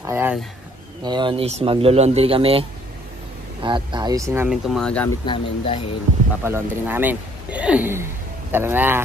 Ayan. Ngayon is maglo-laundry kami. At ayusin namin itong mga gamit namin dahil papalaundry namin. Tara na.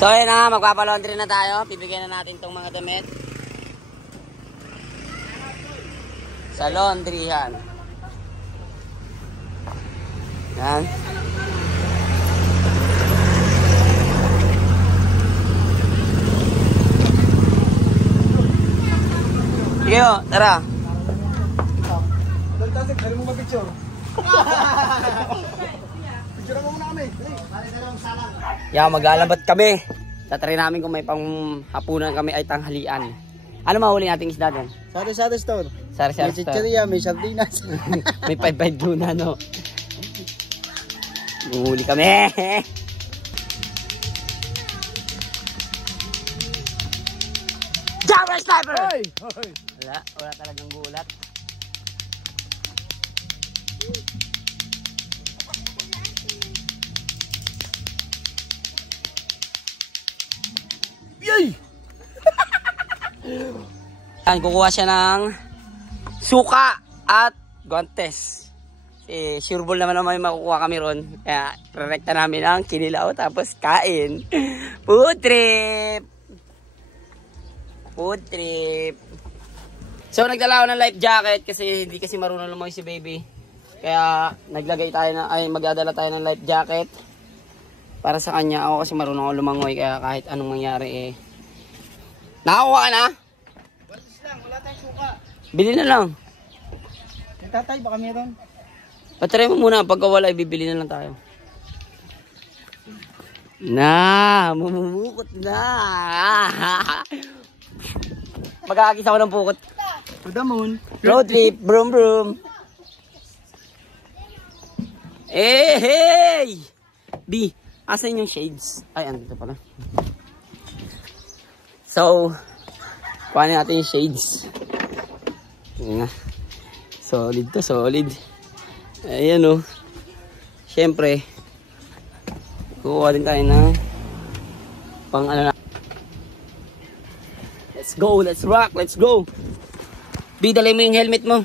So ayun na, magpapalaundry na tayo. Bibigyan na natin itong mga damit sa laundryhan. Yan. Sige o, tara. Dali mo mag-picture. Picture mo muna kami. Yan, maglalabat kami. Tatry namin kung may panghapunan kami ay tanghalian. Ano mahuli nating isda doon? Sari-sari store. Sari-sari May store. chicheria, may sardinas. May 5-5 doon ano. Mahuli kami. Jumper sniper! Hoy! Wala talagang gulat. Yay! Kukuha siya ng suka at guantes. Sure ball naman may makukuha kami ron. Kaya prerekta namin ang kinilaw tapos kain. Food trip! Food trip! So nagdala ako ng life jacket kasi hindi kasi marunong lumangoy si baby. Kaya magdadala tayo ng life jacket. Para sa kanya, ako kasi marunong ako lumangoy kaya kahit anong mangyari Nakakuha ka na? Walis lang, wala tayong suka. Bili na lang. Tatay, baka meron. Patry mo muna, pagka wala, bibili na lang tayo. Mamumukot na. Mag-aagis ako ng pukot. To the moon. Road trip, broom broom. Hey! B, asan yung shades? Ay, andito pala. So, kuhanin natin yung shades. Ayan na. Solid to, solid. Ayan o. Siyempre, kukuha din tayo ng pang ano na. Let's go, let's rock, let's go. B, dali mo yung helmet mo.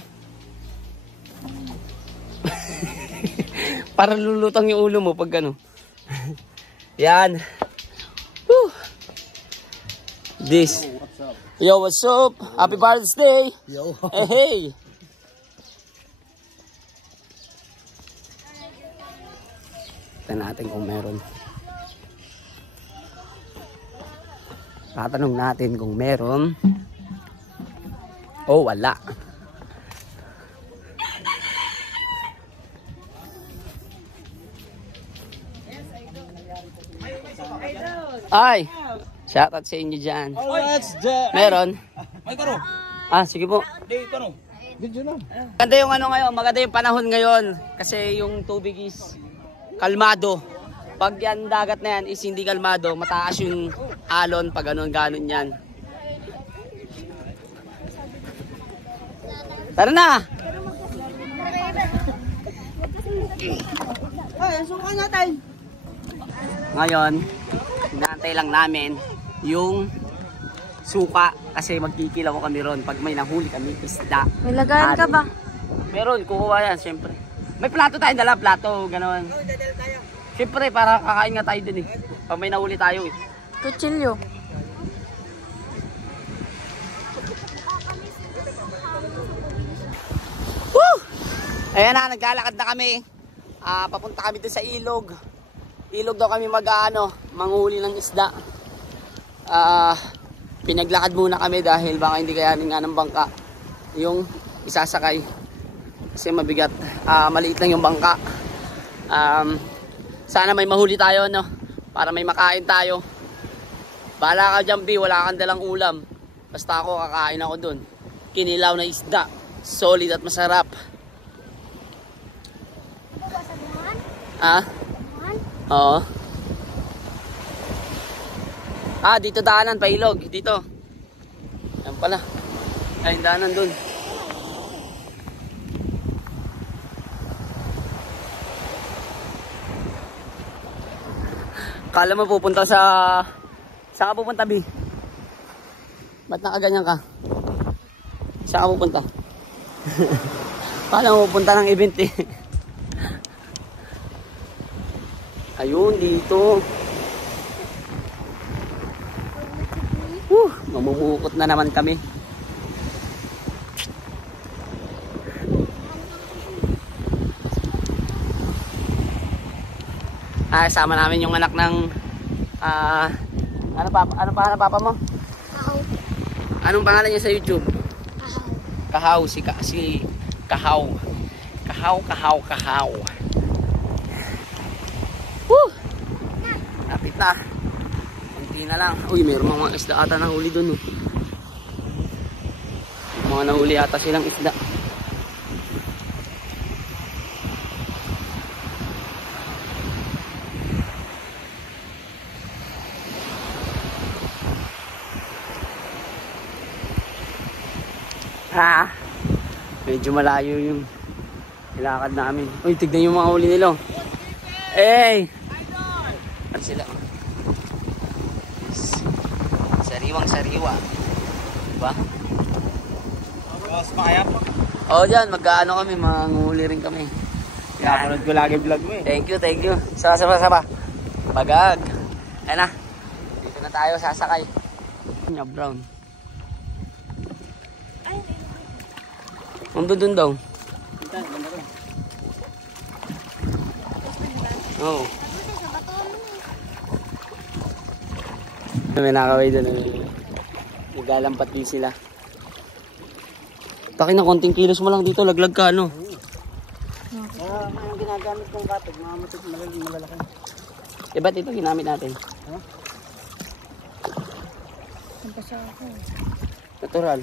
Para lulutang yung ulo mo pag ano. Yan. Woo. This. Yo, what's up? Happy Father's Day. Yo. Hey, hey. Tignan natin kung meron. Tatanong natin kung meron. Oh, wala. Ay, shoutout sa inyo dyan. Meron? May karo. Sige po. Di karo. Video na. Maganda yung ano ngayon, maganda yung panahon ngayon. Kasi yung tubig is kalmado. Pag yan dagat na yan is hindi kalmado, mataas yung alon pag ganon yan. Tara na! Ay, suka natin. Ngayon, inaantay lang namin yung suka kasi magkikilaw kami ron pag may nahuli kami isda. May lagayan ka ba? Meron, kukuha yan syempre. May plato tayong dala, plato, gano'n. Syempre, para kakain nga tayo dun eh. Pag may nahuli tayo eh. Kutsilyo. Woo! Ayan na, naglalakad na kami. Papunta kami dun sa ilog. Ilog daw kami manghuli ng isda. Pinaglakad muna kami dahil baka hindi kayanin nga ng bangka yung isasakay. Kasi mabigat, maliit lang yung bangka. Sana may mahuli tayo, no? Para may makain tayo. Bahala ka dyan, B, wala kang dalang ulam. Basta ako, kakain ako dun. Kinilaw na isda. Solid at masarap. Oo. Dito daanan, pailog. Dito. Yan pala. Ay, daanan dun. Kala mo pupunta sa... Saan ka pupunta, B? Ba't nakaganyan ka? Saan ka pupunta? Kala mo pupunta ng event eh. Ayun, dito. Mamumukot na naman kami. Sama namin yung anak ng ano pangalan papa mo? Kahaw. Anong pangalan niya sa YouTube? Kahaw. Kahaw, si Kahaw. Kahaw. Woo! Lapit na. Kunti na lang. Uy, mayroon mga isda ata nahuli dun. Mga nahuli ata silang isda. Medyo malayo yung ilakad namin. Uy, tignan yung mga huli nila. Hey! Ano sila? Sariwang sariwa. Diba? Dyan, magkaano kami, manghuli rin kami. Napanood ko lagi vlog mo eh. Thank you. Saba. Bagag. Ayan na. Dito na tayo, sasakay. Brown. Dun daw. Oo. May nakaway doon. Naglalampat din sila. Taki na konting kilos mo lang dito. Laglag ka, ano? Ang ginagamit kong katog, mga malalaki. Ba't ito ginamit natin? Nampasa ako. Natural.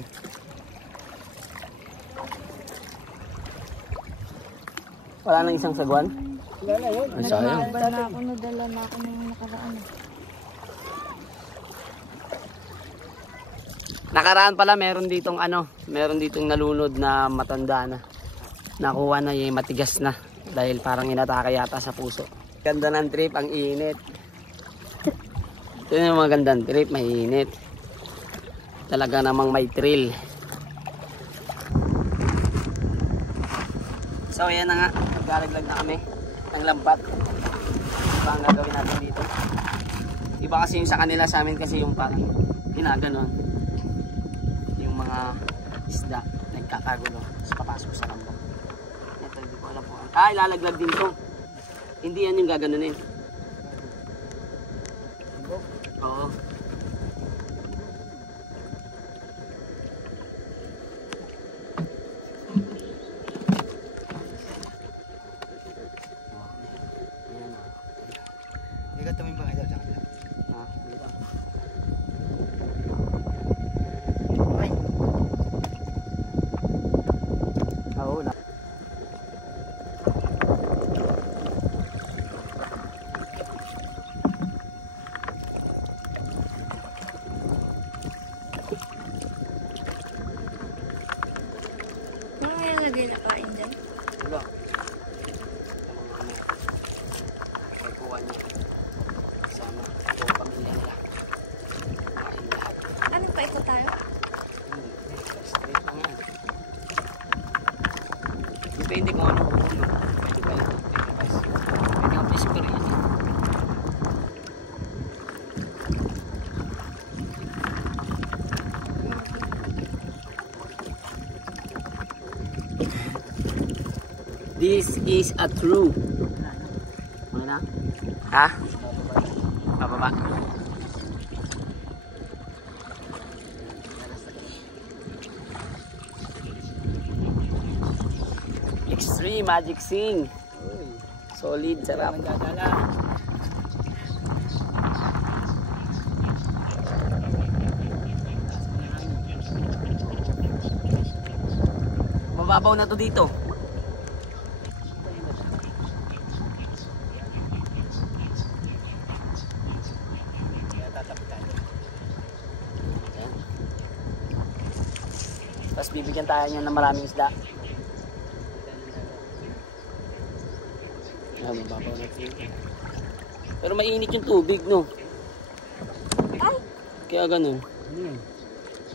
Wala nang isang sagwan? Wala na yun. Sayang. Nagmaba na ako, nadala na ako ng nakaraan. Nakaraan pala meron ditong nalunod na matanda na. Nakuha na yung matigas na dahil parang inatake yata sa puso. Ganda ng trip, ang init. Ito yung magandang trip, mainit. Talaga namang may thrill. So ayan na nga, naglalaglag na kami. ng lambat. Ito ang gagawin natin dito. Iba kasi yung sa kanila, sa amin kasi yung parang ginaganon. Yung mga isda nagkakagulo, tapos papasok sa lambat. Ito, hindi ko alam po. Ilalaglag din to. Hindi yan yung gaganunin. Oo. Hindi ka tuming ba kayo sa kanila? Ah, dito. Ay! Oo, na. Ano nga yung lagay na kain dyan? Wala. Pagkuha niya. Sama. Buong pamilya nila. Kain lahat. Ano pa ito tayo? Straight lang yan. Depende kung anong ulo. Pwede ba ito? Pwede ba ito? Pwede ang fish pa rin yan. This is a true. Okay na? Ha? Pababa. Extreme Magic Sing. Solid, sarap. Dadala. Mababaw na to dito. Tapos bibigyan tayo niya ng maraming isda. Mababaw na ito. Pero mainit yung tubig, no? Ay! Kaya ganun. Ano yan?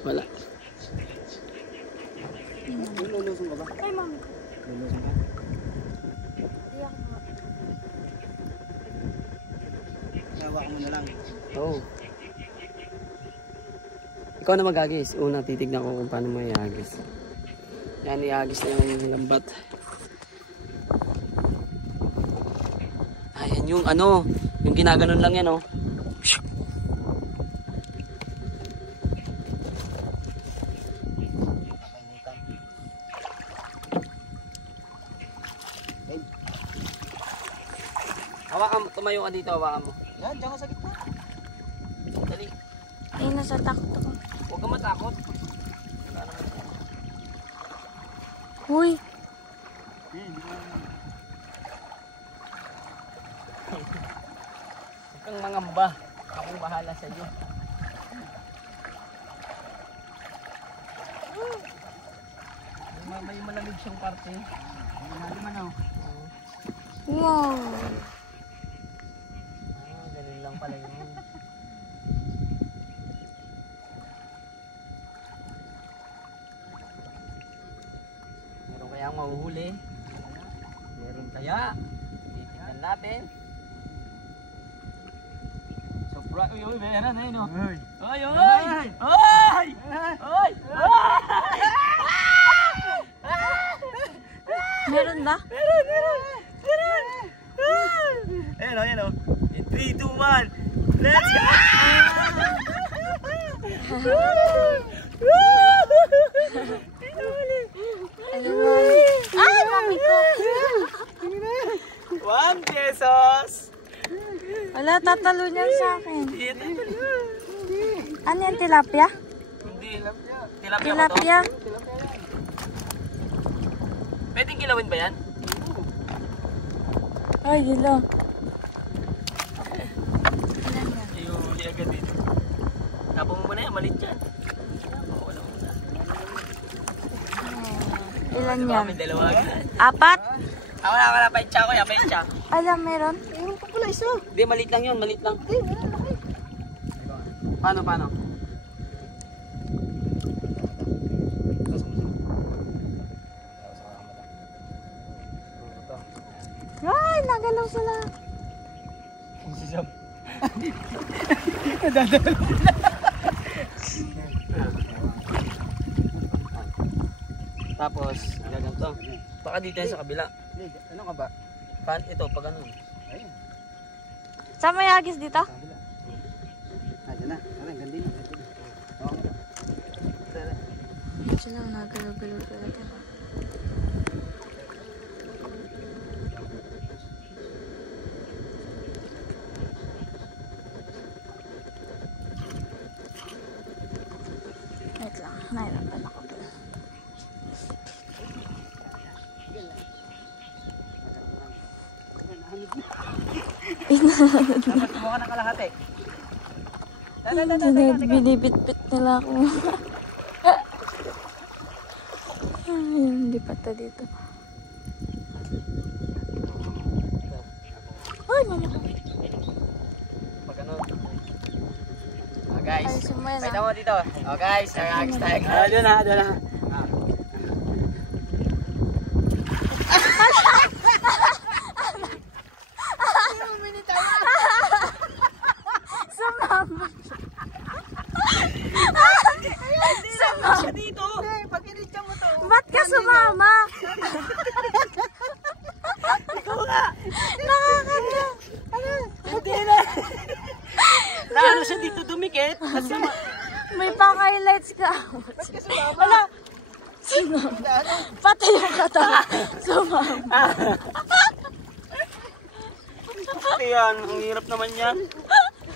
Wala. Lulusong ka ba? Ay, mami ko. Lulusong ka? Iyak mo. Hawakan mo na lang. Oo. Oh. Ikaw na mag-agis. Una, titignan ko kung paano mo i-agis. Yan, i-agis na yung lambat. Ayan yung ano, yung ginaganon lang yan, oh. Hawakan mo, tumayo ka dito, hawakan mo. Yan, dyan ka sa gitna. Dali, Ay, nasa takot ako. huwag ka matakot. Uy! Huwag kang mangamba. Akong bahala sa iyo. May malamig siyang parte. Malalim ano? Wow! Ganun lang pala yun. Meron kayang mahuhuli? Meron kaya? Titignan natin. Surprise! Uy, uy, may ano na yun, oh. Ay! Ay, ay! Ay! Ay! Ay! Meron ba? Meron! Meron! Meron! Ayan o, ayan o. In 3, 2, 1, let's go! Ano mami? Ay, mami ko! 1 pesos! Wala, tatalo niyan sa akin. Dito. Ano yan, tilapia? Hindi. Tilapia ba to? Tilapia? Pwedeng kilawin ba yan? Ay, hilo. Ayuli agad dito. Tapong mo muna yan, malit yan. Wala mo na. Ilan Diba, yan? may dalawa agad. 4? Ako na, paitsa ko yan, paitsa. Alam, meron? Ayun pa pala isa. Hindi, malit lang yun, malit lang. Paano, paano? Ay! Ay, nagalaw sila. Si Sam. Tapos, gaganto. Baka dito yan sa kabila. Ano ka ba? Ito, pag ano. Ayun. Saan may agis dito? Kabila. Diyan na. Aray, gandi na. Oo. Sila, nagalaw-galaw talaga. Wait lang, nahirapan ako. Dapat kumuha ng kalahati. Binibit-bit nila ako. Ayun, hindi pata dito. Ay, mama ko. Pag ano. Guys. Ay, sumaya Pwede na. mo dito. Guys, nag-agis tayo. Doon na, doon na. Sumama. Siya dito. Pag initya mo to. Ba't ka sumama? Ikaw nga. Nakakanda. Hindi na. Lalo siya dito dumikit. Kasi May pang-highlights ka. Wala. Sumama. Pati yung katawan. Sumama. yan, ang hirap naman yan.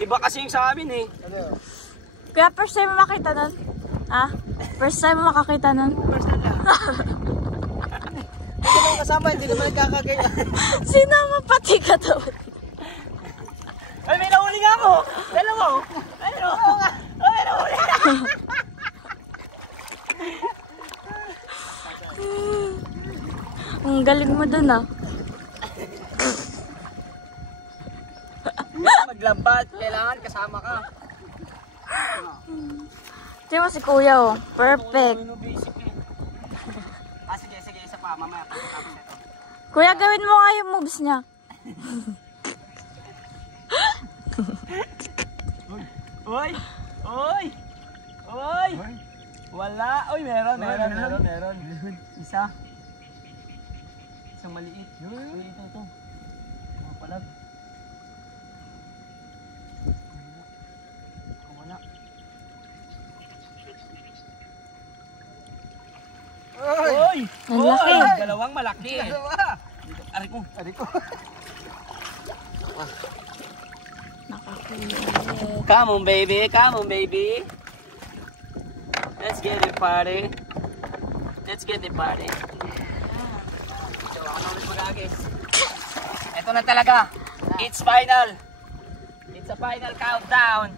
Iba kasi yung sa amin eh. Kaya first time mo makita nun? Ha? First time mo makakita nun? First time lang. Hindi naman kasama, hindi naman nagkakagaya. Sinama pati katawan. Ay, may nahuli nga ako! Dalawa oh! Ay, may nahuli na! Ang galing mo dun ah. Maglambat, kailangan kasama ka. Tingnan mo si kuya oh. Perfect. Sige, isa pa. Mamaya pagkatapos ito. Kuya, gawin mo nga yung moves niya. Uy! Uy! Uy! Wala! Uy, meron. Isa. Isang maliit. Uy, ito. Mga palag. Wala. Uy! Ang laki. Dalawang malaki. Ari ko. Nakakulit. Come on, baby. Let's get it party. So, ako na ulit mag-agis. Ito na talaga. It's final. It's a final countdown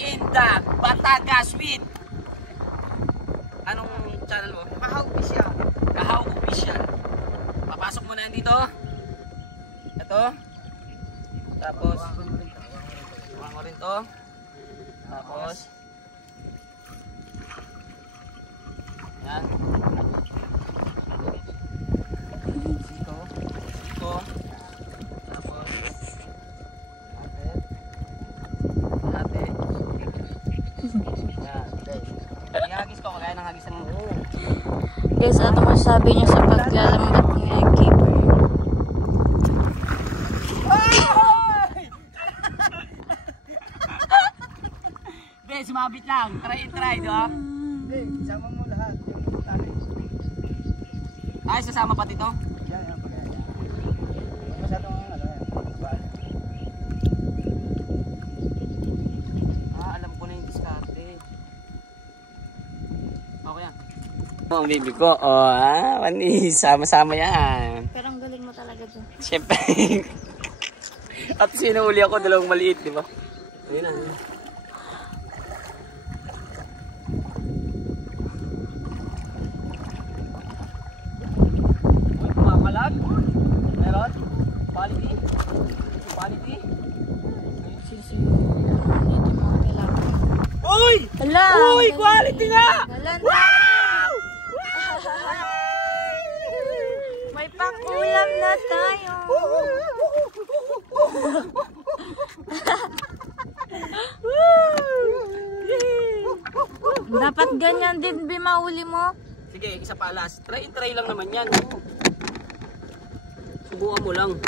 in the Batangas with anong channel mo? Kahaw Official. Papasok mo na yan dito. Ito. Tapos huwag mo rin to. Tapos yan. Siko. Tapos ate. Yan. Ihagis ko kagaya ng hagisan mo. Guys, ano masabi niyo sa paglalambat ng egg keeper? Be, sumabit lang. Try, di ba? Hindi, isama mo lahat. Yung tali. Ay, sasama pati to? Yan, pagkaya. Masyadong bali. Alam ko na yung diskarte. Okay yan. Oh, baby ko. Mani, sama-sama yan. Pero ang galing mo talaga dun. Siyempre. At sinuuli ako, dalawang maliit, di ba? Ayun na. Uy, kumakalag. Meron? Quality? Dito mga kailangan. Uy! Hala! Uy, quality nga! Galan. Wow! May pang-ulam na tayo. Dapat ganyan din, Bi, mahuli mo. Sige, isa pa last. Try lang naman yan. Subukan mo lang.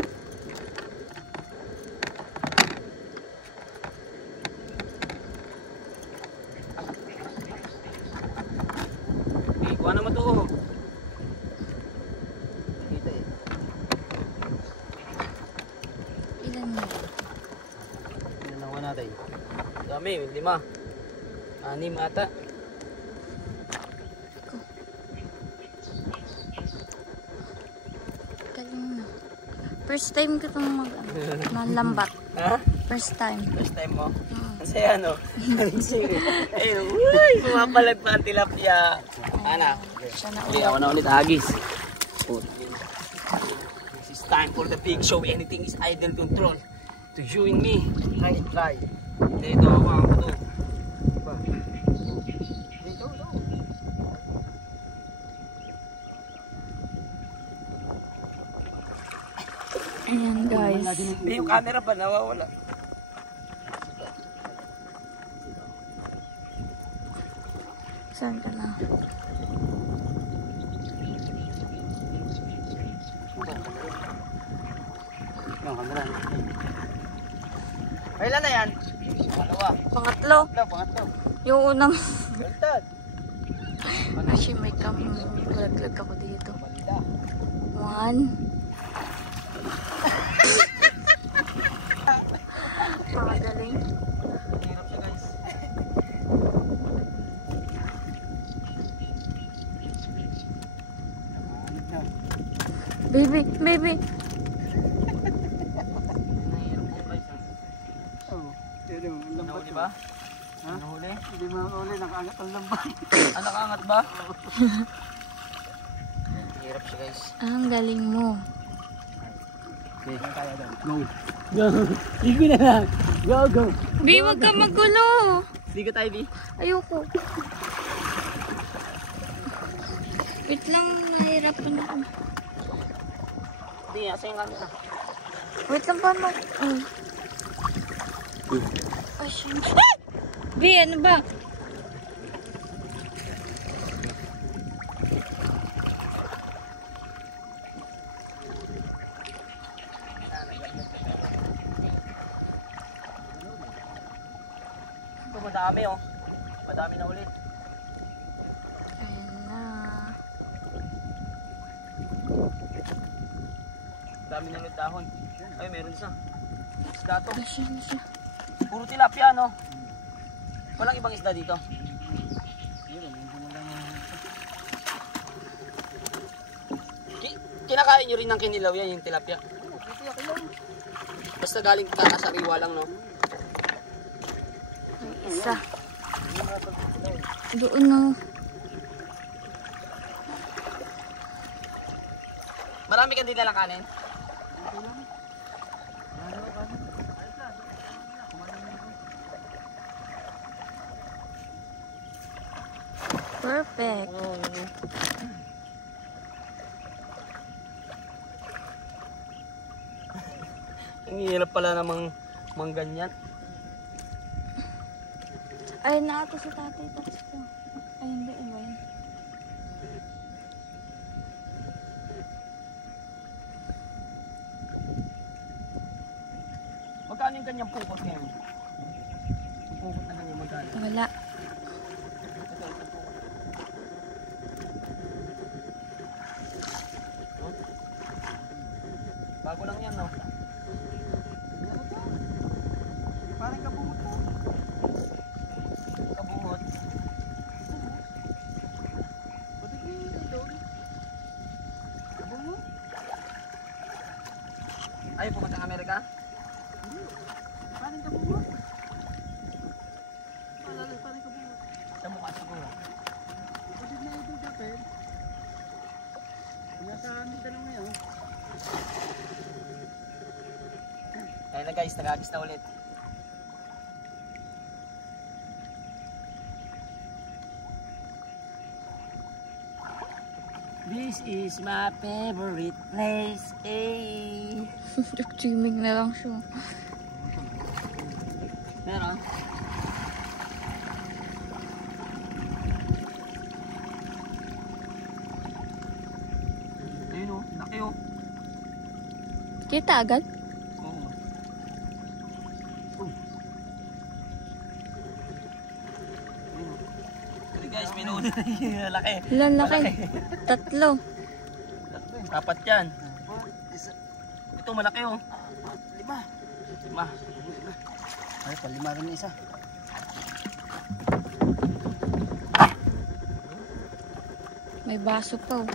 Okay, kuha naman to. Kita eh. Ilan mo? Pinanawa natin. Dami, 5. 6 ata. Galing na. First time ko itong malambat. Ha? First time. First time mo? Kasi ano? Ayun, uy, pumapalag pa ang tilapia. Ana, Siya na okay, ako na ulit hagis. This is time for the big show. Anything is idle control. To you and me. Try. Dito ako to. Diba? Dito. Ayan, guys. Yung camera pa nawawala. Saan ka na? Yung camera. Ay, ilan na yan? Dalawa. Pangatlo. Pangatlo. Yung unang... Baliktad. Actually, may laglag ako dito. Balita. 1. Pakagaling. Hirap siya guys. Baby. Nahirap po guys. Oo. Yan yung lambat. Nahuli ba? Ha? Nahuli? Hindi makakuli. Nakaangat ang lambat. Ah, nakaangat ba? Hirap siya guys. Ang galing mo. Okay. Kaya doon. Go. Ligo na lang. Go. Bi, wag ka magulo. Ligo tayo, Bi. Ayoko. Wait lang, nahirapan ako. Hindi, asa yung camera? Wait lang, paano? Ay, siyempre. Bi, ano ba? Ito, madami oh. Madami na ulit. Ayan na. Dami na ulit dahon. Ay, meron isa. Isda to. Ay, siya. Puro tilapia, no? Walang ibang isda dito. Kinakain nyo rin ng kinilaw yan, yung tilapia. Basta galing kakasariwa lang, no? May isa. Doon na. Marami ka din nalang kanin? Perfect. Ang hirap pala namang ganyan. Ay, naato sa tatay. Tapos ito. Ay, hindi. Iba yun. Magkano yung ganyang pukot ngayon? Pukot na ganyan magkano? Wala. Bago lang yan, no? Parang kabungot to. Kabungot. Ayaw pumunta ng Amerika? Parang kabungot. Parang kabungot. Sa mukha siguro. Pwede na ito kapel. Nasa amin ka lang ngayon. Kaya na guys, nag-agis na ulit. This is my favorite place, eh. Nag-swimming na lang siya. Meron? Kita agad? Oo. Guys, may nauna na laki. Ilan laki? 3. Apat yan. Ito malaki oh. 5. Ay, palima rin isa. May baso pa oh.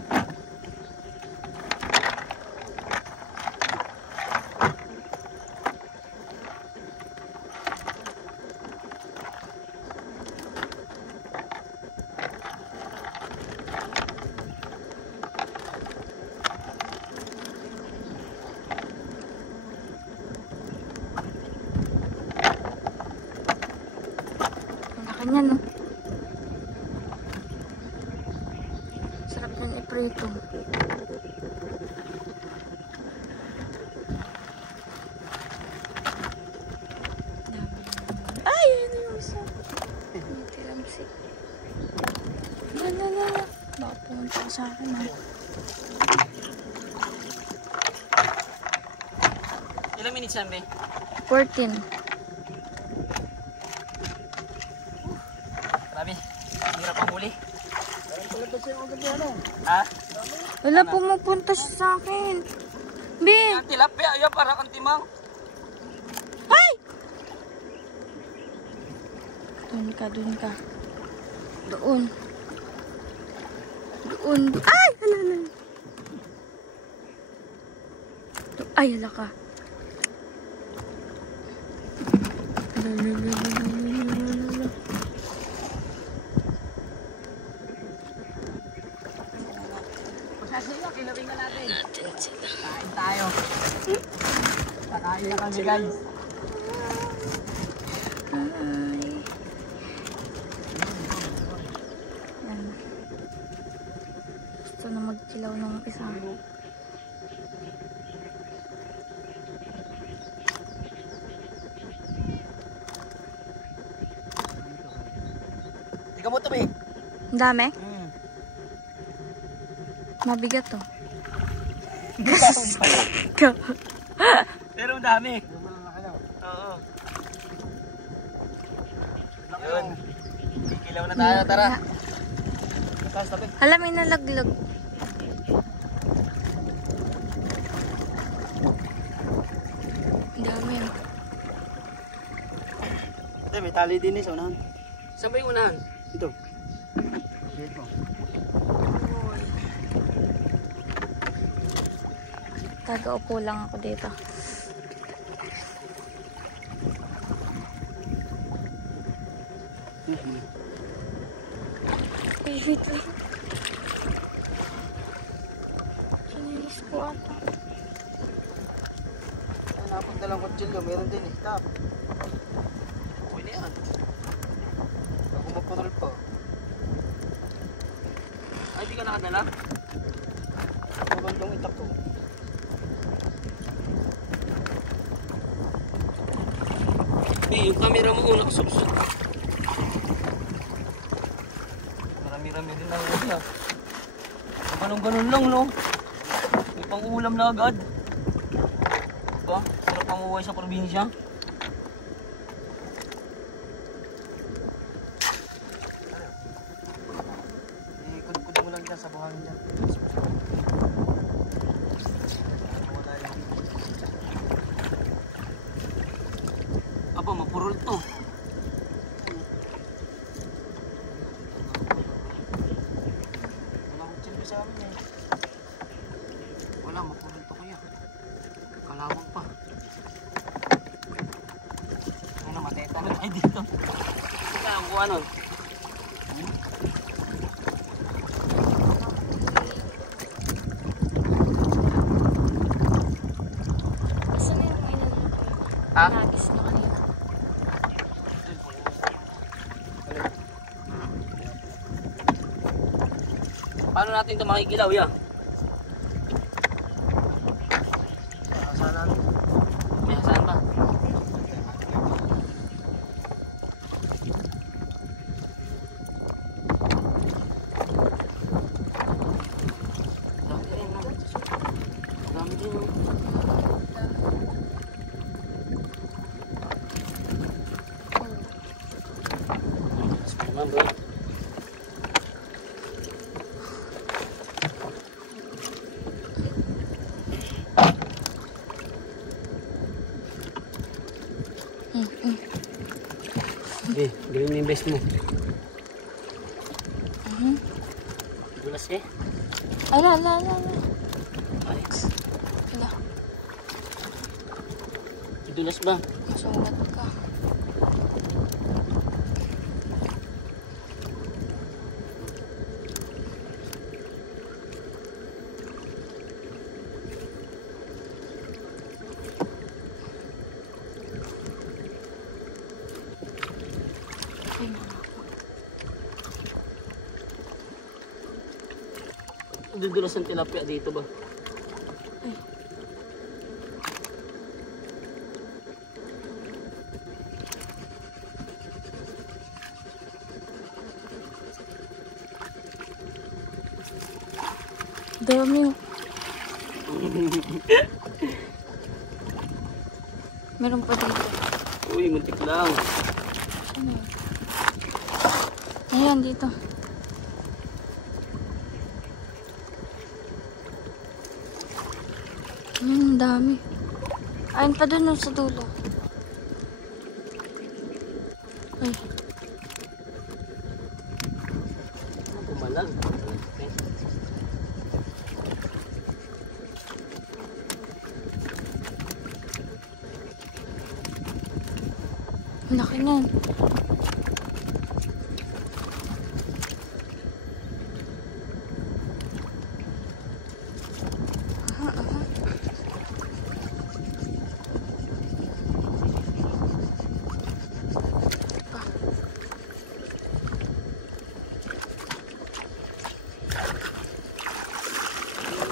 Laki niya no. Sarap ng iprito. Ay, ano yung isa? May tilamsik. Lala. Baka pumunta ka sa akin ha. Ilang minutes yan, be? 14. Grabe. Hirap ang huli. Ha? Wala, pumupunta siya sa akin. Be! Yan, tilapia. Ayan, parang kang timang. Ay! Doon ka. Doon. Ay! Hala. Ay, hala ka. Kilawin na natin. Sila. Kain tayo. Kakain na kami, guys. Ay. Yan. Gusto na magkilaw ng isa. Tika mo ito, be. Ang dami? Mabigat to. Pero ang dami. Oo. Yun. Kikilaw na tayo, tara. Taas, tabi. Hala, may nalaglag. Ang dami. Ito, may tali din sa unahan. Saan ba yung unahan? Ito. Dito. Taga-upo lang ako dito. Wait. Sinilis ko ata. Ay, napunta lang kutsilyo. Meron din eh. Stop. Okay na yan. Ako maputol pa. Ay, di ka nakadala? Putol yung itak ko. Yung camera mo una kasubsub. Marami-rami din na ulam. Ganun-ganun lang, no? May pang-ulam na agad. Diba? Sarap panguhay sa probinsya. Ikod-kod mo lang dyan sa buhangin dyan. Aba, mapurol to. Wala kutsilyo sa amin eh. Wala, mapurol to kaya. Kalawang pa. Ano, mateta na tayo dito. Wala, ang kuha nun. Saan na yung ilan? Ha? Nagis na kanina. Paano natin ito makikilaw, ya? Saan natin? Kaya saan ba? Dami din, no? Dami din, no? Sige, gawin mo yung best mo. Dulas eh. Ala. Alex. Ala, Dulas ba? masulat ka. Ay, mama. Dudulas ang tilapia dito ba? Dami. Meron pa dito. Uy, muntik lang. Ano yun? Ayan, dito. Ang dami. Ayun pa dun sa dulo. Ay, Pumalag. ang laki nun.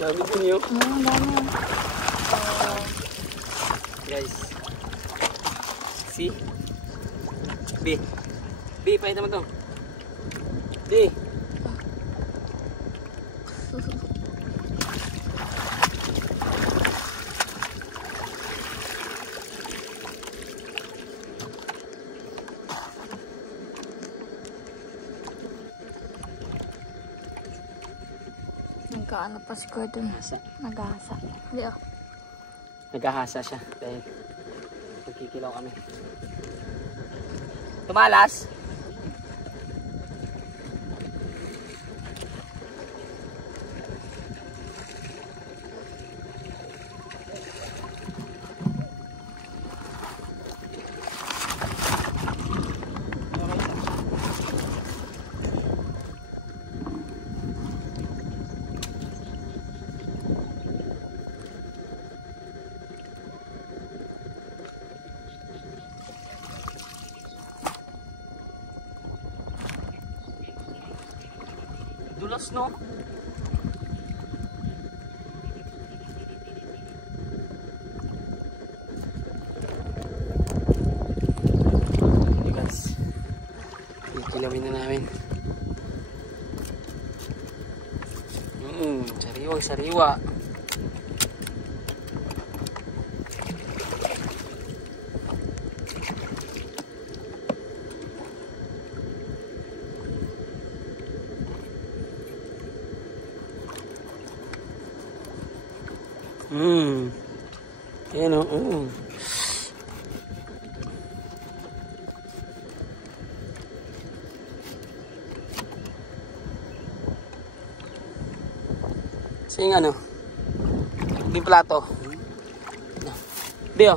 Sabi ko niyo. Ang dami. Guys. See? B. Pakita mo to. B. Nagkaano pa si Kuya dun. Nag-asa. Hindi ako. Nagahasa siya dahil nagkikilaw kami. Tumalas. Dulas, no? Okay guys, ikilawin na namin. Sariwang sariwa. Yan o. Sing ano? Di plato. Dio.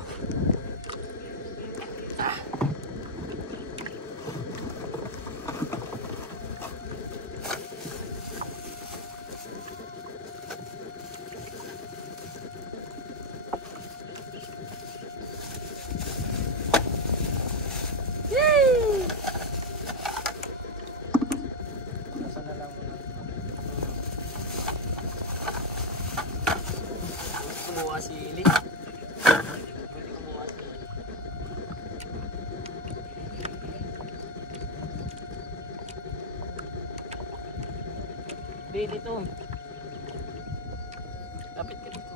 Kumuha sili. Dito. Lapit ka dito.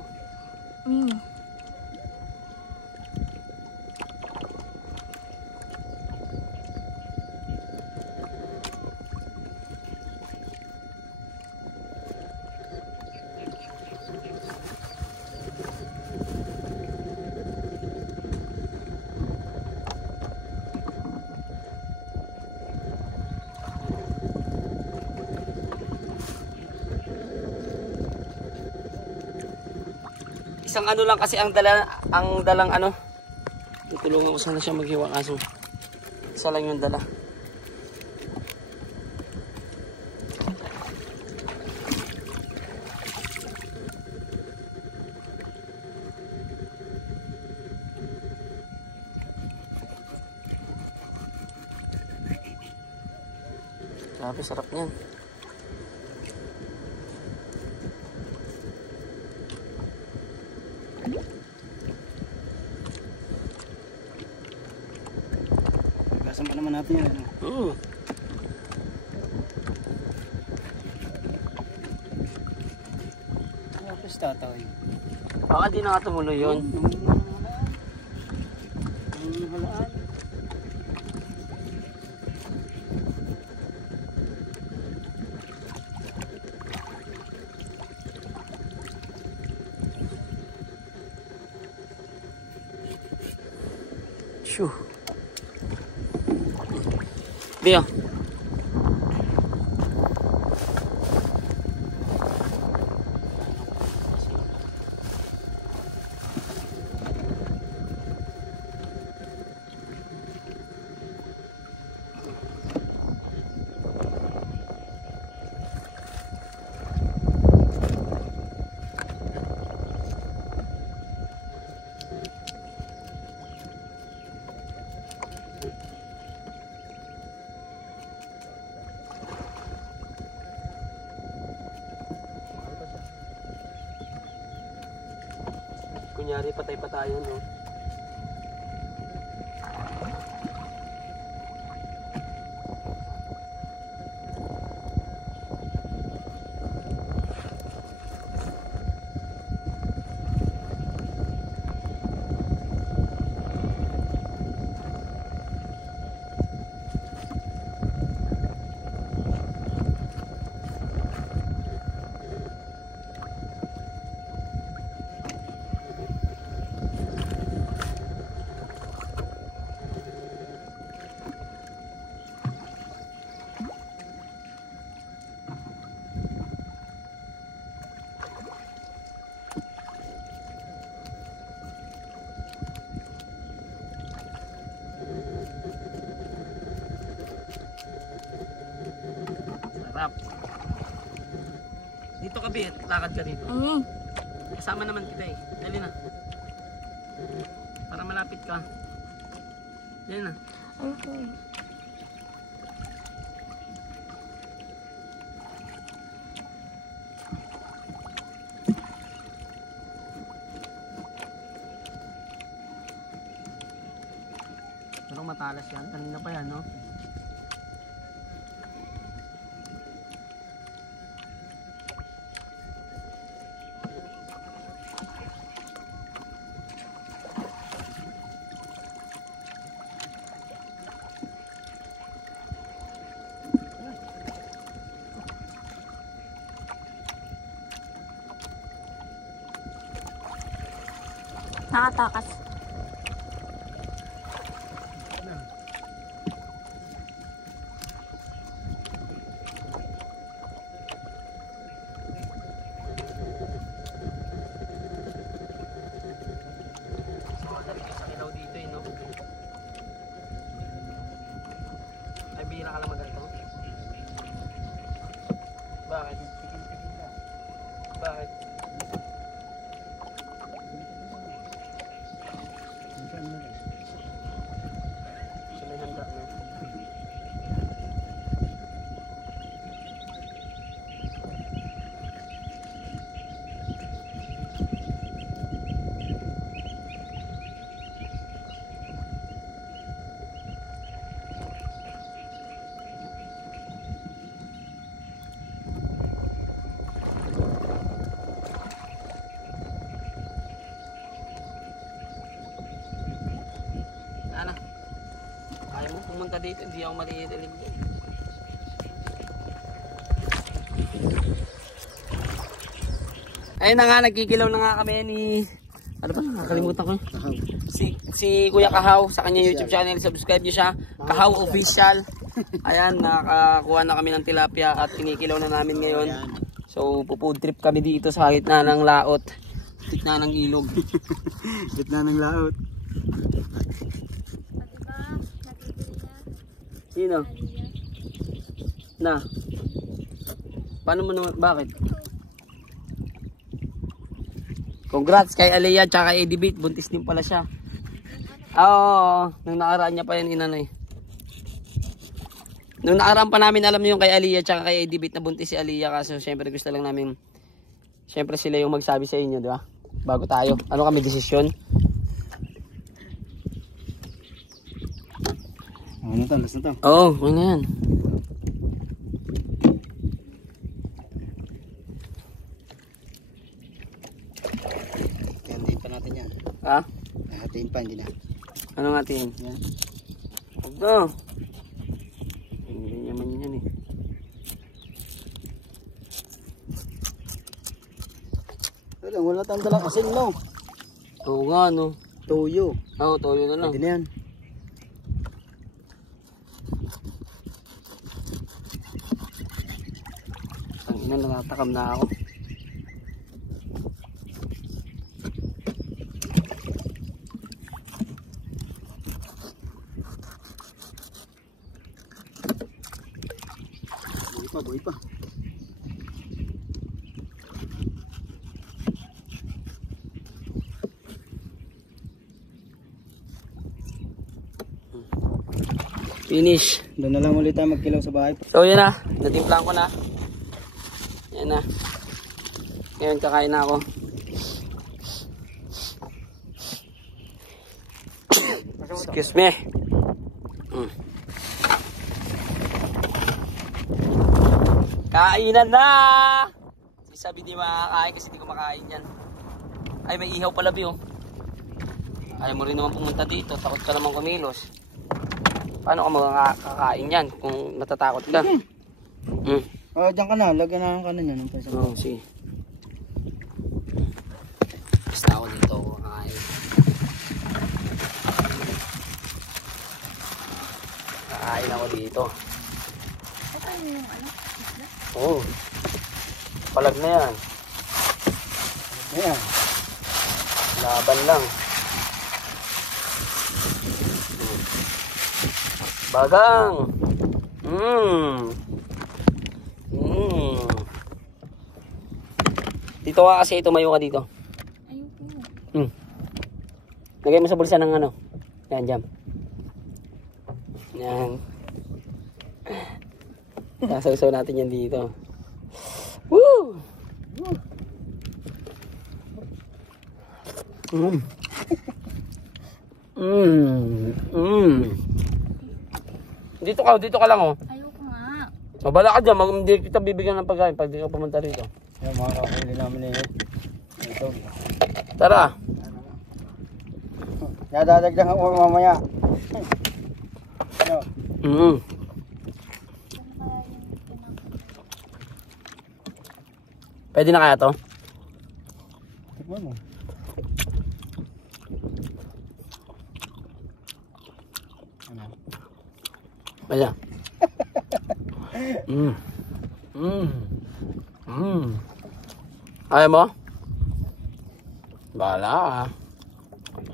Isang ano lang kasi ang dalang ano. Tutulungan ko sana siya maghiwa kaso isa lang yung dala. Grabe, sarap niyan. Kasama naman natin yan. Ano? Oo. Tapos tatawin. Baka di na tumuloy yun. Halaan. Shoo. Bio. Kunyari patay-patayan, no? Sarap. Dito ka, Bit. Lakad ka dito. Kasama naman kita eh. Dali na. Para malapit ka. Dali na. Okay. Pero matalas yan. Kanina pa yan, no? Nakatakas. Sa ilaw dito eh, no? Ay, bihira ka lang maganto. Bakit? Bakit? Sa may handa, no? Ano? Ayaw mo pumunta dito, hindi ako maliilig dito. Ayun na nga, nagkikilaw na nga kami ni... Ano ba? Nakakalimutan ko. Si Kuya Kahaw, sa kanya YouTube channel, subscribe niyo siya. Kahaw Official. Ayan, nakakuha na kami ng tilapia at kinikilaw na namin ngayon. So, pupood trip kami dito sa gitna ng laot. Gitna ng ilog. Gitna ng laot. Sino? Na? Paano mo naman? Bakit? Congrats kay Aliyah tsaka kay Eddie Beat. Buntis din pala siya. Oo. Nung nakaraan niya pa yan inanay. Nung nakaraan pa namin alam niyo yung kay Aliyah tsaka kay Eddie Beat na buntis si Aliyah. Kaso syempre gusto lang namin. Syempre sila yung magsabi sa inyo, di ba? Bago tayo. Ano kami desisyon? Ano to? Last na to. Oo, ano yan? Hatiin pa natin yan. Ha? Hatiin pa, hindi na. Ano nga tingin? Yan. Huwag na. Hindi naman yan eh. Wala tayong dalang asin, no? Oo nga, no? Toyo. Oo, toyo na lang. Pwede na yan. Ang ina, natatakam na ako. Buhay pa. Finish. Doon na lang ulit tayo magkilaw sa bahay. So, yan na. Natimplang ko na. Yan na. Ngayon, kakain na ako. Excuse me. Kainan na! Sabi di makakain kasi di ko makain yan. Ay, may ihaw pala, Bio. Ayaw mo rin naman pumunta dito. Takot ka naman kumilos. Paano ka makakain yan kung natatakot ka? Diyan ka na. Lagyan na ng kanin yan. Oo, sige. Basta ako dito ako kakain. Kakain ako dito. Oo. Palag na yan. Ayan. Laban lang. Bagang. Dito ka kasi, tumayo ka dito. Ayoko. Lagay mo sa bulsa ng ano. Yan, jam. Yan. Sasaw natin yan dito. Woo! Dito ka lang, oh. Ayoko nga. Mabala ka dyan, hindi kita bibigyan ng pagkain pag di ka pumunta rito. Yan mga kakuli namin na yun. Ito. Tara. Nadadagdag ako mamaya. Ano? Pwede na kaya to? Tikman mo. Kaya. Ayaw mo? Bahala ka.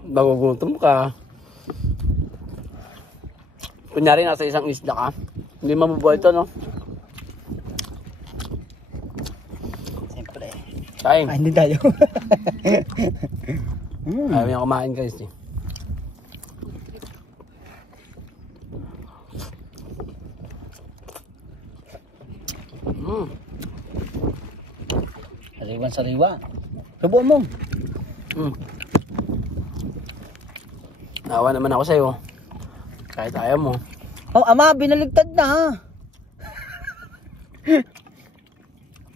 Nagugutom ka. Kunyari nasa isang isla ka. Hindi mabubuhay ito, no? Siyempre. Kain. Hindi tayo. Ayaw niya kumain guys eh. Sariwa. Subuan mo. Nawa naman ako sa'yo. Kahit ayaw mo. Oh, ama, binaligtad na.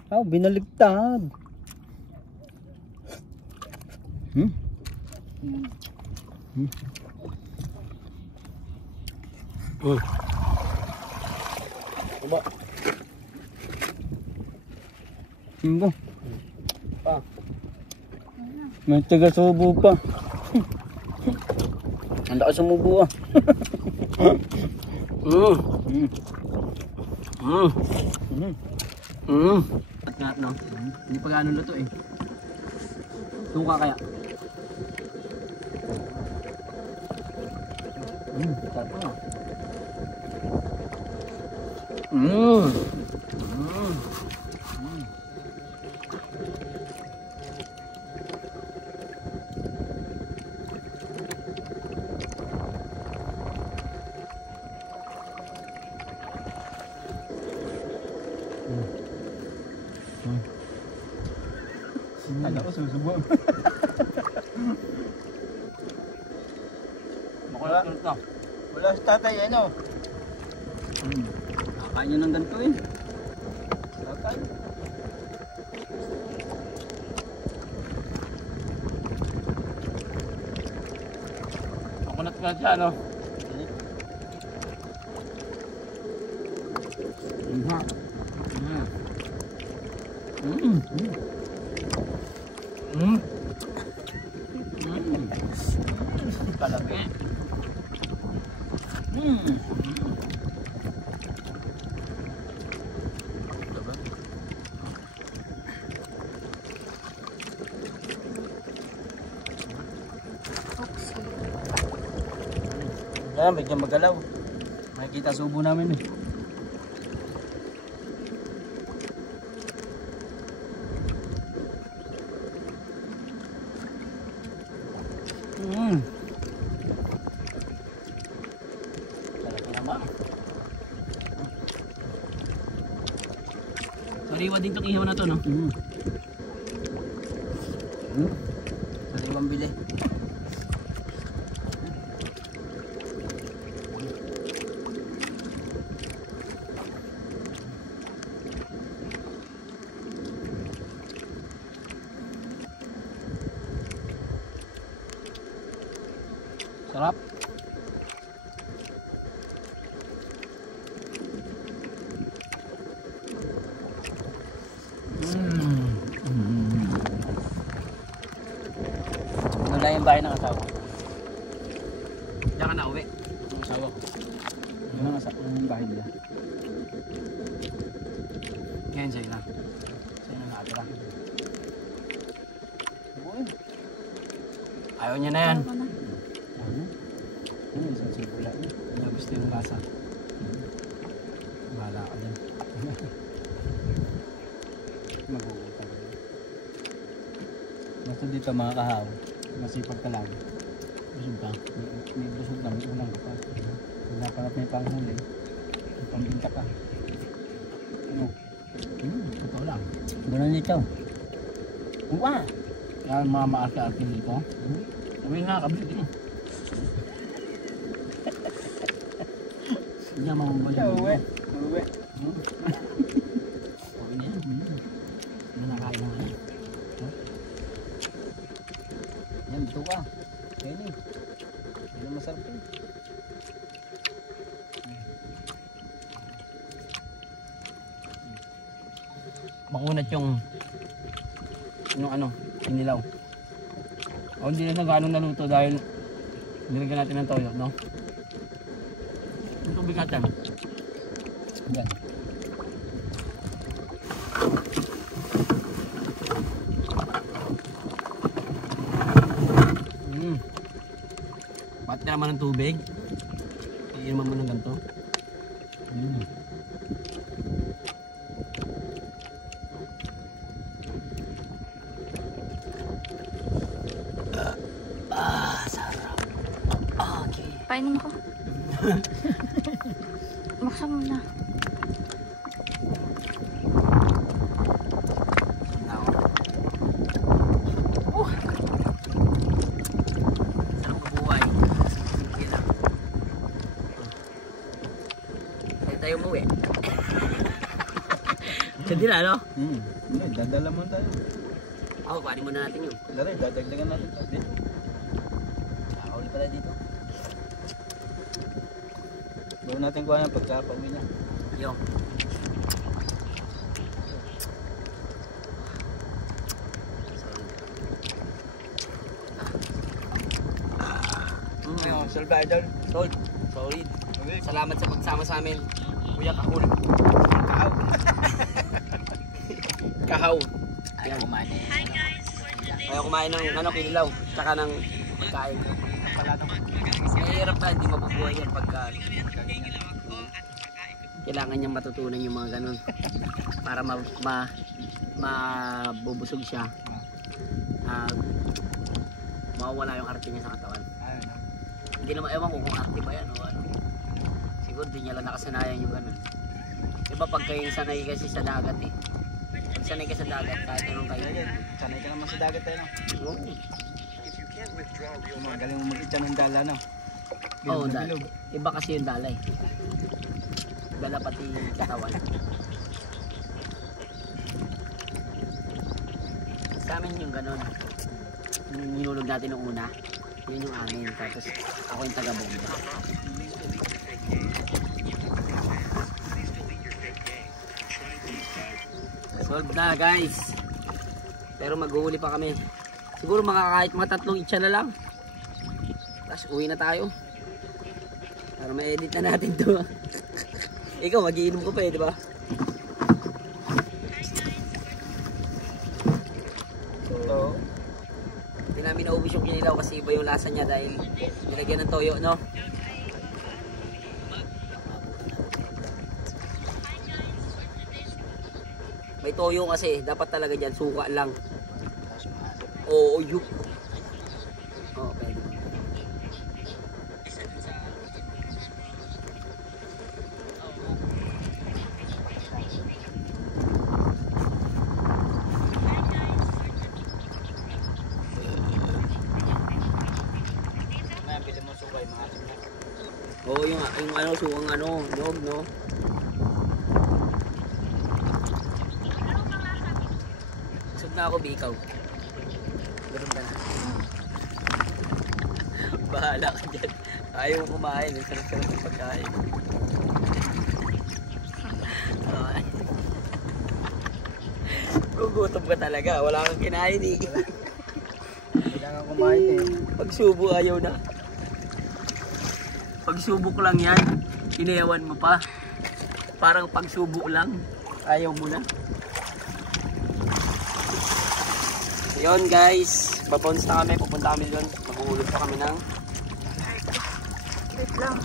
Oh, binaligtad. Diba? Simbo. Pa. May taga-subo pa. Ang lakas sumubo ah. At nga, no? Hindi pa gaano luto eh. Suka kaya. Sarap na. Kala ko susubo. Makulat na. Wala si tatay, ano? Kakain nyo ng ganito eh. Tatay. Makulat ka siya, no? Palagi. Kaya medyo magalaw. Makikita subo namin eh. Talaga naman. Sariwa din itong ihaw na to, no? Sariwang bili. Sarap. Wala yung bahay ng asawa. Diyan ka na uwi. Ang asawa ko. Yun ang asawa yung bahay nila. Ngayon sa'yo na. Sa inyo nakatira. Buhay. Ayaw niya na yan. Ako na. Ano yung isang sibula niya? Hindi niya gusto yung lasa. Bahala ka dyan. Magugutan. Basta dito mga kahaw, masipag ka lang. Busog ka. May busog na, may ulang ka pa. Pinapanap may panghuli. May pambinta ka. Ano? Totoo lang. Ganun dito. Uwa! Yan mga maarte-arte dito. Uwi nga, kabit mo. Hindi niya mamamali. Uwi. Uwi. Uwi na yan. Hindi na nakain naman yan. Yan, dito ka. Yan eh. Yan ang masarap eh. Makunat yung ano, inilaw. O hindi na gaano naluto dahil nilagyan natin ng toyo, no? Yung tubig natin. Yan. Ba't ka naman ng tubig? Iinuman mo ng ganito. Sarap. Okay. Painom ko. Buksan mo na. Sarap mabuhay. Sige lang. Kaya tayo umuwi. Hindi na, no? Hindi, dadala mo tayo. Ako, kuhanin muna natin yun. Dali, dadagdagan natin tayo dito. Nakahuli pala dito. Bago natin kuha ng pagkapauwi niya. Yung. Ayun, Salvador. Solid. Solid. Salamat sa pagsama sa amin. Kuya Kahul. Kahaw. Kahaw. Ayaw kumain eh. Ayaw kumain ng ano, kinilaw, tsaka ng pagkain. Mahirap ka, hindi mabubuhay yan pagka kailangan niyang matutunan yung mga ganun para mabubusog siya. Mawawala yung arte niya sa katawan. Hindi naman ewan ko kung arte ba yan o ano. Siguro di niya lang nakasanayan yung ganun. Diba pag kayo sanay kasi sa dagat eh. Pag sanay ka sa dagat kahit anong kayo. Sanay ka naman sa dagat tayo, no? Oo. Magaling mo mag-itya ng dala, no? Oo, dala. Iba kasi yung dalay. Dala pati katawan. Sa amin yung ganun. Yung ninulog natin nung una, yun yung amin. Tapos ako yung taga-bomba. Solved na guys. Pero maghuhuli pa kami. Siguro makakahit mga 3 itsa na lang. Tapos uwi na tayo. Para ma-edit na natin to. Ikaw magiinom ko pa eh, di ba? So, hindi namin naubos yung kinilaw kasi iba yung lasa niya dahil nilagyan ng toyo, no? May toyo kasi, dapat talaga dyan, suka lang. Oo, yuk. Oo, pwede. Oo, yung ano, sukang ano, loob, no? Sub na ako, Bikaw. Ganun ka na. Bahala ka dyan. Ayaw mo kumain, ang sarap-sarap ng pagkain. Gugutom ka talaga, wala kang kinain eh. Kailangan kumain eh. Pagsubo ayaw na. Pagsubok lang yan, inayawan mo pa. Parang pagsubok lang, ayaw mo na. Yun guys, babounce na kami, pupunta kami doon. Maghuhulog pa kami ng... Wait lang.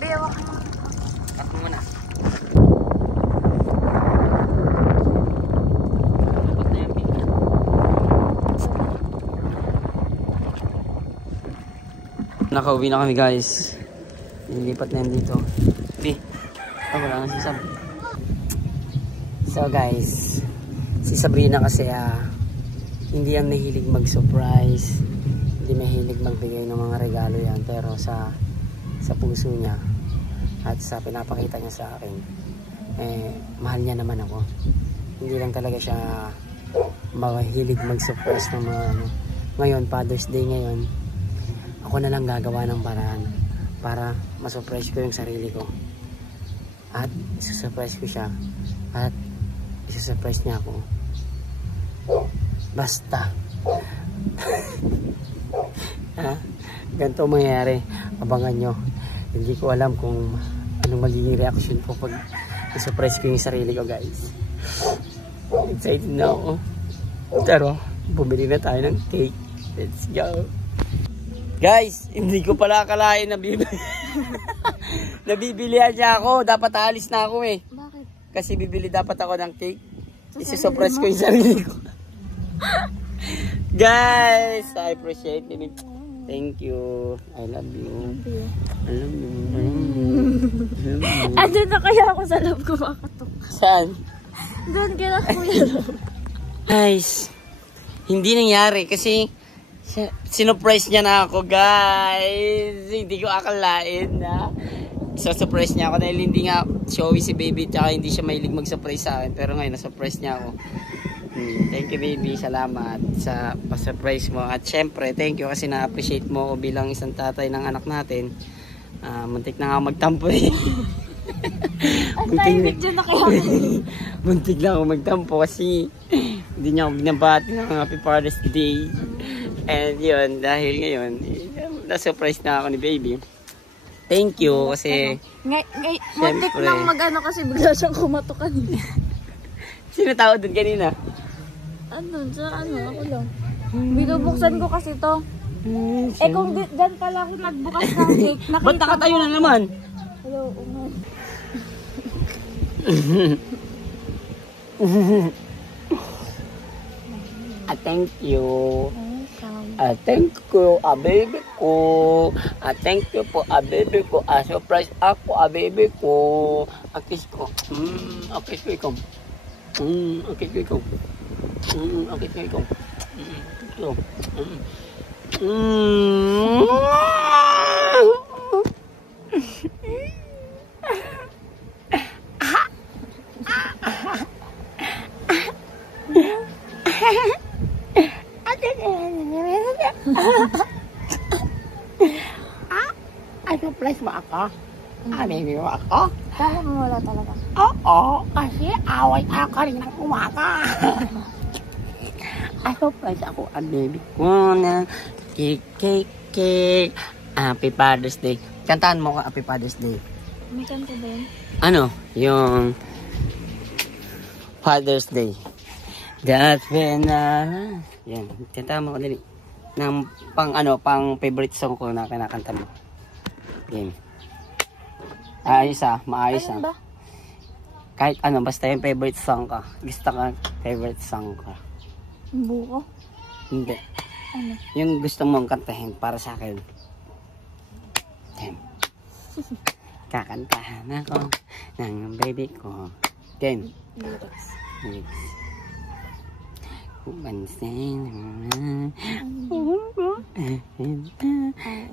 Biyawa ka. Cut mo muna. Nakauwi na kami guys. Nilipat na yan dito. Wala na si Sab. So guys, si Sabrina kasi hindi yan mahilig mag-surprise. Hindi mahilig magbigay ng mga regalo yan. Pero sa puso niya at sa pinapakita niya sa akin, mahal niya naman ako. Hindi lang talaga siya mahilig mag-surprise ng mga ano. Ngayon, Father's Day ngayon, ako na lang gagawa ng paraan para masurprise ko yung sarili ko. At isusurprise ko siya. At isusurprise niya ako. Basta. Ganito mangyayari. Abangan nyo. Hindi ko alam kung anong magiging reaction ko pag isurprise ko yung sarili ko guys. Excited na ako. Pero, bumili na tayo ng cake. Let's go. Guys, hindi ko pala akalain na nabibilihan niya ako. Dapat aalis na ako eh. Bakit? Kasi bibili dapat ako ng cake. Isi-surprise ko yung sarili ko. Guys, I appreciate it. Thank you. I love you. I love you. I love you. Andun na kaya ako sa loob ko makatok. Saan? Doon ka na kuya. Guys, hindi nangyari kasi sinurprise niya na ako guys. Hindi ko akalain na surprise niya ako dahil hindi nga showy si baby tsaka hindi siya mahilig mag-surprise sa akin. Pero ngayon na-surprise niya ako. Thank you baby, salamat sa pa-surprise mo. At syempre thank you kasi na-appreciate mo ako bilang isang tatay ng anak natin. Muntik na nga magtampo eh. Muntik na ako magtampo kasi hindi niya ako binabati ng Happy Father's Day. And yun, dahil ngayon, na-surprise na ako ni baby. Thank you kasi... Muntik nang mag-ano kasi bigla siyang kumatukan. Sino tao doon kanina? Ano, sa ano, ako lang. Binubuksan ko kasi to. Eh kung dyan pala ako nagbukas ng cake, Ba't nakatayo na naman? Hello, Umar. Thank you. Thank you, baby ko. Thank you po, baby ko. Surprise ako, baby ko. Kiss ko. Kiss ko ikaw. Kiss ko ikaw. Kiss ko ikaw. Surprise mo ako? Baby mo ako? Kaya mo wala talaga. Oo, kasi away ako rin ng umaga. Surprise ako, baby ko na cake. Happy Father's Day. Kantahan mo ko Happy Father's Day. May kanta ba yun? Ano? Yung Father's Day. That's when yan, kantahan mo ko dali. Ng pang favorite song ko na kinakanta mo. Game. Ayos maayos Ano ba? Kahit ano, basta yung favorite song ka. Gusto ka, favorite song ka. Buko? Hindi. Ano? Yung gusto mong kantahin para sa akin. Game. Kakantahan ako ng baby ko. Game. Lyrics. Kumansin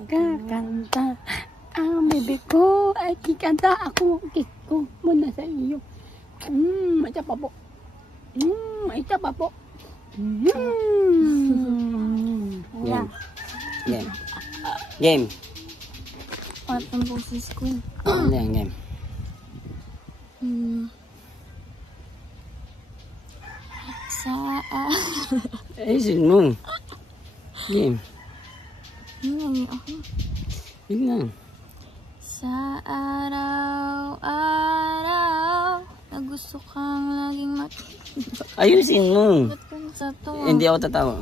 kakanta ang baby ko ay kikanta ako. Kiss ko muna sa iyo. May tapa po. May tapa po. Game. Game. Game. At ang boses ko. Game. Ayusin mo. Game. Yun lang. Sa araw-araw na gusto kang laging Ayusin mo. Ba't ka nasatawa? Hindi ako tatawa.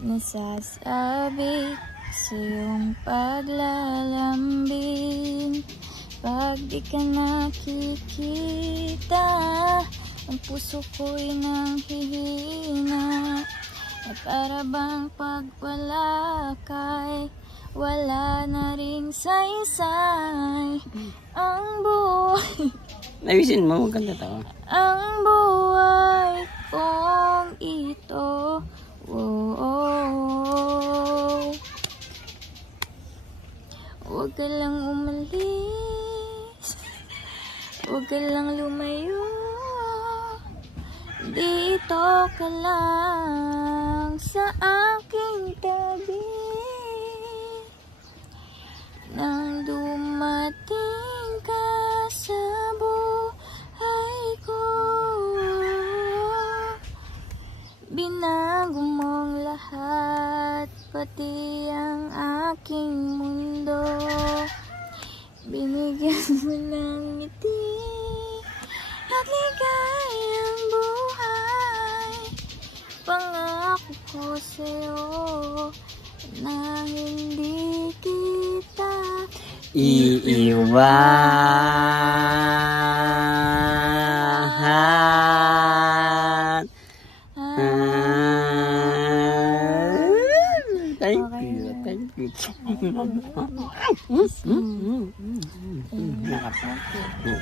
Nasasabi sa iyong paglalambing, pag di ka nakikita, ang puso ko'y nanghihina. At para bang pag wala ka'y wala na ring saysay ang buhay. Ayusin mo, huwag kang tatawa. Ang buhay kong ito. Huwag ka lang umalis, huwag ka lang lumayo. Dito ka lang sa aking tabi. Nang dumating ka sa buhay ko, binago mong lahat, pati ang aking mundo. Binigyan mo ng ngiti at ligayang buhay. Pangako ko sa'yo na hindi kita iiwanan. Thank you. Nakapagod.